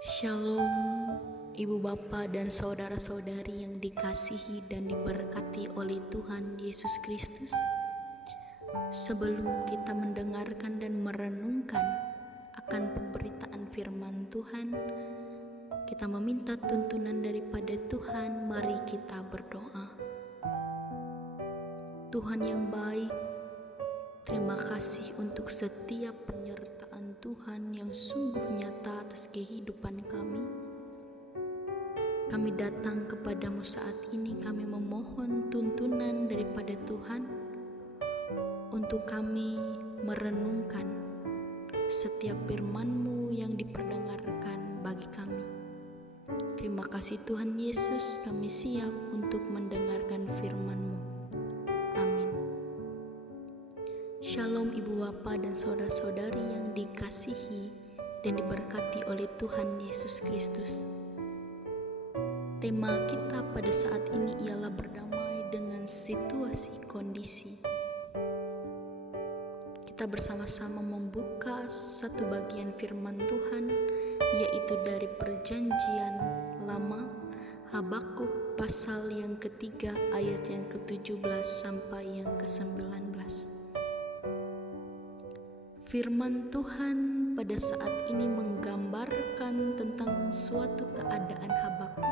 Shalom, Ibu Bapa dan saudara-saudari yang dikasihi dan diberkati oleh Tuhan Yesus Kristus. Sebelum kita mendengarkan dan merenungkan akan pemberitaan firman Tuhan, kita meminta tuntunan daripada Tuhan. Mari kita berdoa. Tuhan yang baik, terima kasih untuk setiap penyertaan Tuhan yang sungguh nyata atas kehidupan kami. Kami datang kepadamu saat ini, kami memohon tuntunan daripada Tuhan untuk kami merenungkan setiap firman-Mu yang diperdengarkan bagi kami. Terima kasih Tuhan Yesus, kami siap untuk mendengarkan firman-Mu. Amin. Shalom Ibu Bapa dan saudara-saudari yang dikasihi dan diberkati oleh Tuhan Yesus Kristus. Tema kita pada saat ini ialah berdamai dengan situasi kondisi. Kita bersama-sama membuka satu bagian firman Tuhan, yaitu dari Perjanjian Lama, Habakuk pasal yang ketiga ayat yang ke-17 sampai yang ke-19. Firman Tuhan pada saat ini menggambarkan tentang suatu keadaan Habakuk.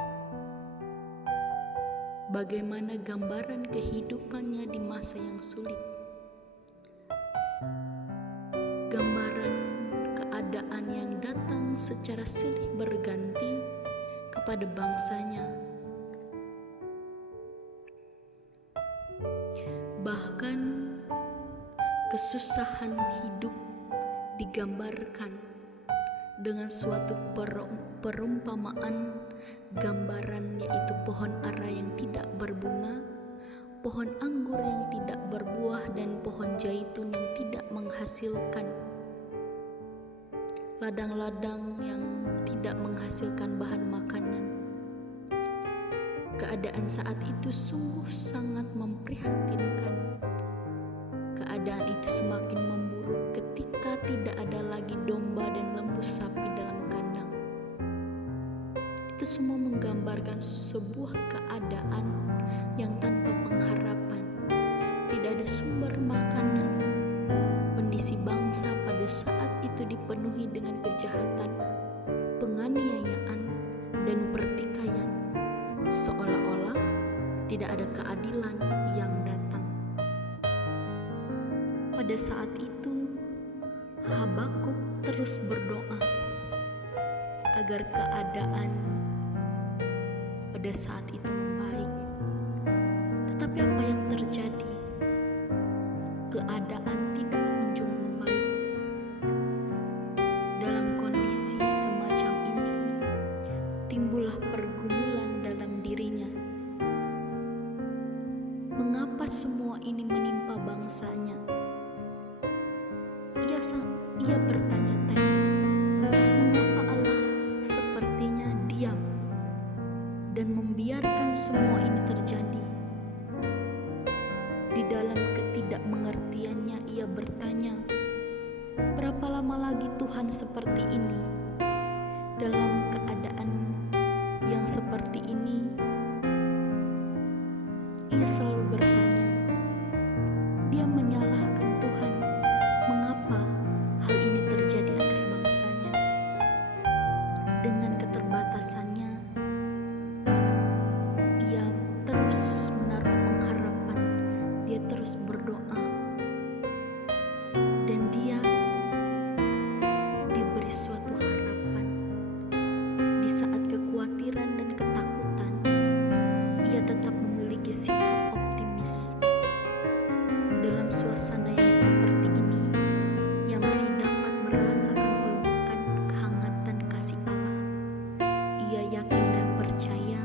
Bagaimana gambaran kehidupannya di masa yang sulit. Gambaran keadaan yang datang secara silih berganti kepada bangsanya. Bahkan kesusahan hidup digambarkan dengan suatu perumpamaan gambaran, yaitu pohon ara yang tidak berbunga, pohon anggur yang tidak berbuah, dan pohon zaitun yang tidak menghasilkan, ladang-ladang yang tidak menghasilkan bahan makanan. Keadaan saat itu sungguh sangat memprihatinkan. Keadaan itu semakin memburuk ketika tidak ada lagi domba dan lembu sapi dalam kandang. Itu semua menggambarkan sebuah keadaan yang tanpa pengharapan. Tidak ada sumber makanan. Kondisi bangsa pada saat itu dipenuhi dengan kejahatan, penganiayaan, dan pertikaian. Seolah-olah tidak ada keadilan yang datang. Pada saat itu, Habakuk terus berdoa agar keadaan pada saat itu membaik. Tetapi apa yang terjadi? Keadaan tidak kunjung membaik. Dalam kondisi semacam ini, timbullah pergumulan dalam dirinya. Mengapa semua ini menimpa bangsanya? Ia bertanya-tanya, mengapa Allah sepertinya diam dan membiarkan semua ini terjadi? Di dalam ketidakmengertiannya ia bertanya, berapa lama lagi Tuhan seperti ini? Dalam keadaan yang seperti ini, ia selalu bertanya. Dia menyalahkan Tuhan. Mengapa hal ini terjadi atas bangsanya? Dengan keterbatasannya, ia terus menaruh pengharapan. Dia terus berdoa. Dan dia diberi suatu harapan. Di saat kekhawatiran dan ketakutan, ia tetap memiliki sikap optimis. Dalam suasana yang seperti ini, ia masih dapat merasakan pelukan kehangatan kasih Allah. Ia yakin dan percaya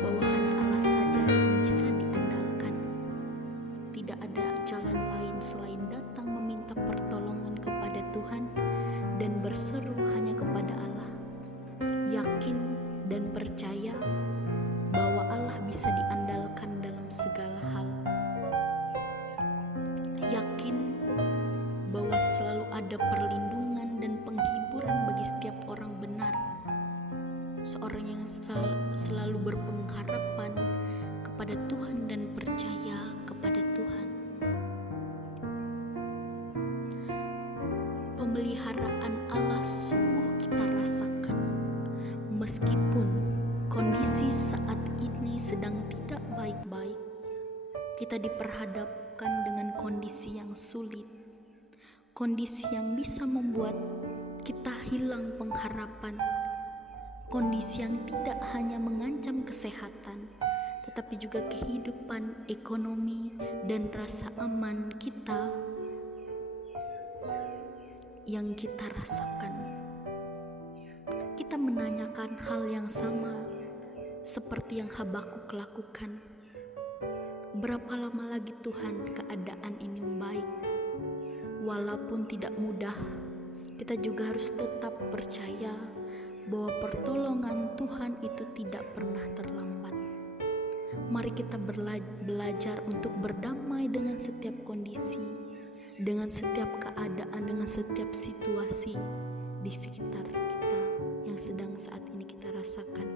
bahwa hanya Allah saja yang bisa diandalkan. Tidak ada jalan lain selain datang meminta pertolongan kepada Tuhan dan berseru hanya kepada Allah. Yakin dan percaya bahwa Allah bisa diandalkan dalam segala hal. Yakin bahwa selalu ada perlindungan dan penghiburan bagi setiap orang benar seorang yang selalu berpengharapan kepada Tuhan dan percaya kepada Tuhan. Pemeliharaan Allah sungguh kita rasakan, meskipun kondisi saat ini sedang tidak baik-baik. Kita diperhadapkan dengan kondisi yang sulit, kondisi yang bisa membuat kita hilang pengharapan, kondisi yang tidak hanya mengancam kesehatan, tetapi juga kehidupan, ekonomi, dan rasa aman kita yang kita rasakan. Kita menanyakan hal yang sama seperti yang Habakuk lakukan. Berapa lama lagi Tuhan keadaan ini membaik? Walaupun tidak mudah, kita juga harus tetap percaya bahwa pertolongan Tuhan itu tidak pernah terlambat. Mari kita belajar untuk berdamai dengan setiap kondisi, dengan setiap keadaan, dengan setiap situasi di sekitar kita yang sedang saat ini kita rasakan.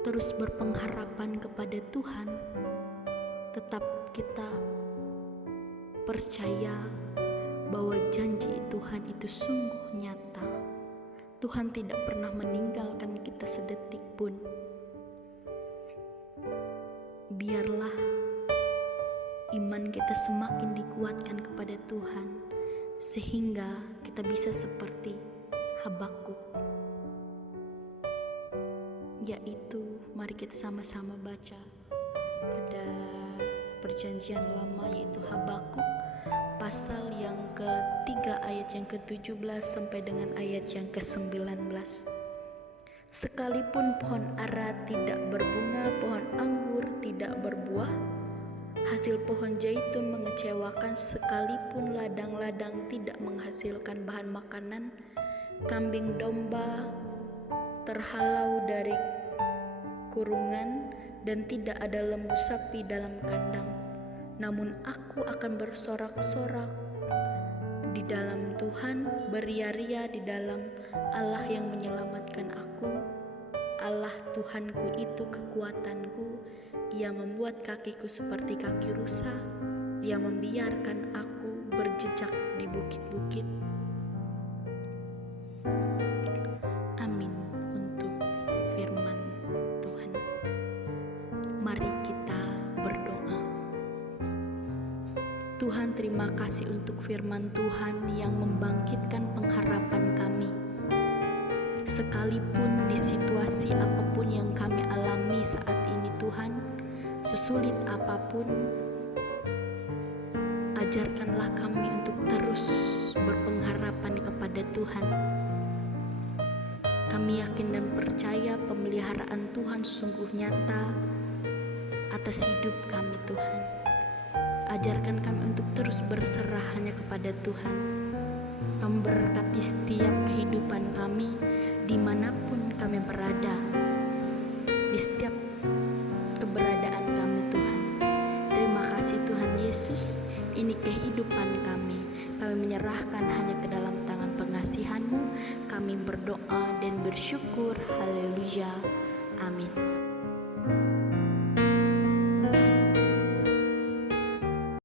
Terus berpengharapan kepada Tuhan, tetap kita percaya bahwa janji Tuhan itu sungguh nyata. Tuhan tidak pernah meninggalkan kita sedetik pun. Biarlah iman kita semakin dikuatkan kepada Tuhan, sehingga kita bisa seperti Habakuk, yaitu mari kita sama-sama baca pada Perjanjian Lama, yaitu Habakuk pasal yang ke-3 ayat yang ke-17 sampai dengan ayat yang ke-19. Sekalipun pohon ara tidak berbunga, pohon anggur tidak berbuah, hasil pohon zaitun mengecewakan, sekalipun ladang-ladang tidak menghasilkan bahan makanan, kambing domba terhalau dari kurungan, dan tidak ada lembu sapi dalam kandang. Namun aku akan bersorak-sorak di dalam Tuhan, beria-ria di dalam Allah yang menyelamatkan aku. Allah Tuhanku itu kekuatanku. Ia membuat kakiku seperti kaki rusa. Ia membiarkan aku berjejak di bukit-bukit. Amin untuk firman Tuhan. Mari kita berdoa. Tuhan, terima kasih untuk firman Tuhan yang membangkitkan pengharapan kami. Sekalipun di situasi apapun yang kami alami saat ini Tuhan, sesulit apapun, ajarkanlah kami untuk terus berpengharapan kepada Tuhan. Kami yakin dan percaya pemeliharaan Tuhan sungguh nyata atas hidup kami Tuhan. Ajarkan kami untuk terus berserah hanya kepada Tuhan. Kami berkati setiap kehidupan kami, dimanapun kami berada, di setiap keberadaan kami Tuhan. Terima kasih Tuhan Yesus, ini kehidupan kami. Kami menyerahkan hanya ke dalam tangan pengasihan-Mu. Kami berdoa dan bersyukur. Haleluya. Amin.